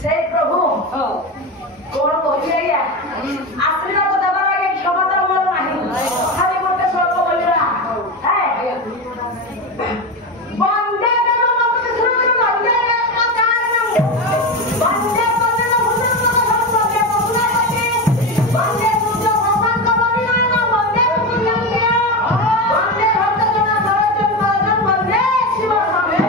से प्रभु कौन कही आज्ञा आशीर्वाद देवार आगे क्षमता मोर नहीं खाली गोटे श्लोक बोलिरा है वंदे देवमते श्री वंदे आत्मकारणं वंदे वंदे वंदे वंदे सूर्य भगवान बलिदान वंदे पुण्यंगे वंदे भक्तजन सर्वजन भजन वंदे शिव समे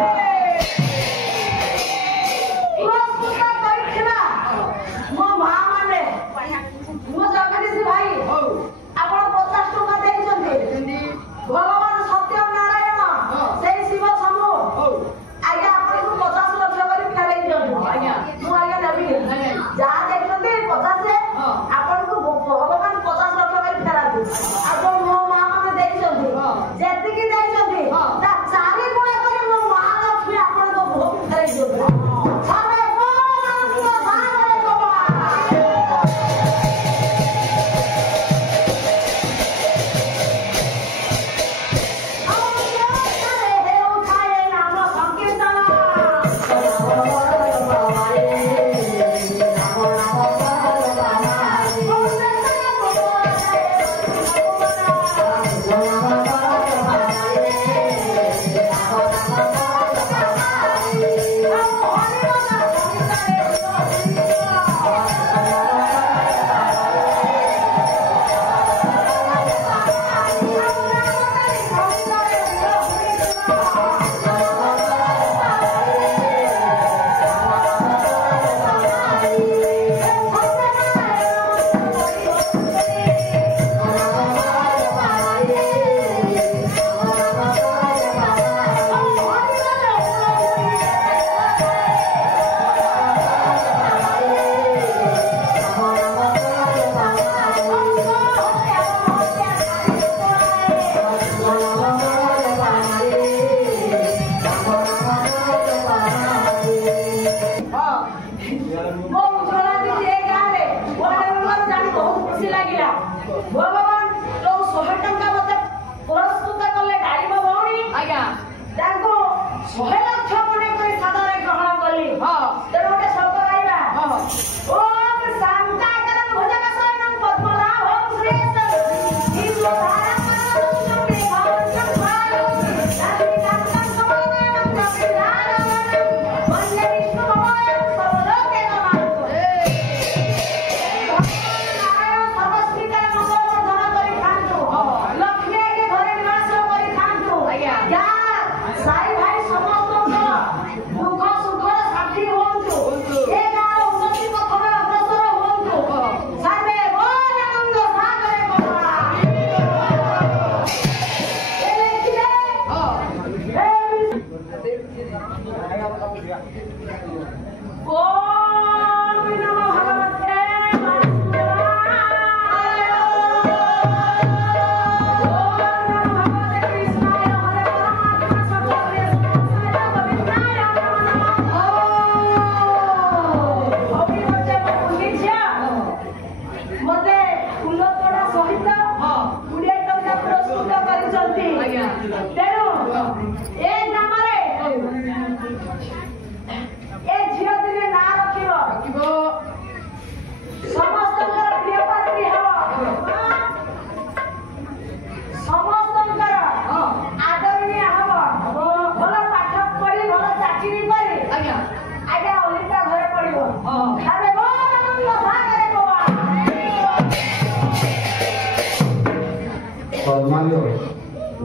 भगवान सत्य नारायण से शिव समूह आज्ञा आपको 50 लक्ष कर फेरई दियंतु आज्ञा मु आज्ञा देबी जा देखते 50 आपको भगवान 50 लक्ष कर फेरातु आप मो मां माने देइछंती जेतिकी देइछंती ता 4 गुणा करे मो महालक्ष्मी आपको भोग फेरई दियंतु सबे बोल सारे बाबा भगवान जो 100 टंका मते पुरस्कृत कले डाइब भौणी आज्ञा ताको 100 लक्ष कोने कोई सादरे ग्रहण कली तेरो गोटे शब्द गाइबा ओम शांताकरं भुजगशयनं पद्मनाभं श्रेष्ठं ईश्वरारं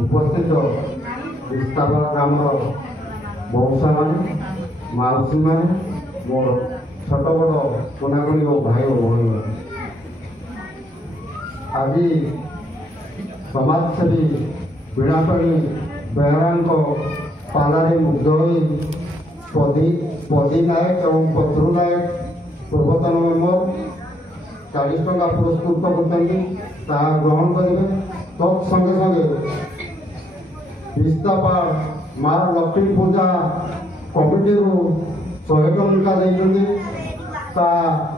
उपस्थित विस्तार ग्राम मौसा मैंने माउसी मैंने मोर छोट बड़ कोनागुणी और भाई और भाई आज समाजसेवी वीणापाणी बेहरा पालारे मुग्ध हो पदी नायक और पत्रु नायक पूर्वतन मेम्बर 40 टंका पुरस्कृत करता ग्रहण करेंगे तत्संगे संगे विस्तापाड़ माँ लक्ष्मी पूजा कमिटी 100 टंका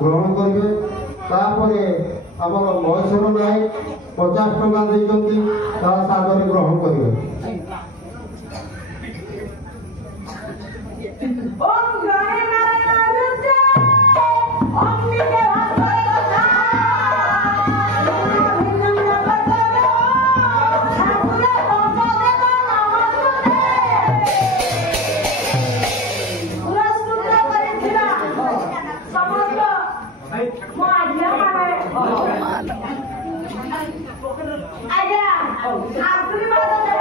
ग्रहण करेंगे ଆମର ମହେଶ୍ୱର ନାୟକ 50 ଟଙ୍କା ଦେଇଛନ୍ତି ତା ସାଗରେ ଗ୍ରହଣ କରିବେ। ओम गणे नारायण रुद्र ओम निके भास्कर कथा भिन्न बदलो ठाकुर पंकज नमस्ते पुरस्कृत करिथिला समस्त मो आज्ञा माने आज्ञा आशीर्वाद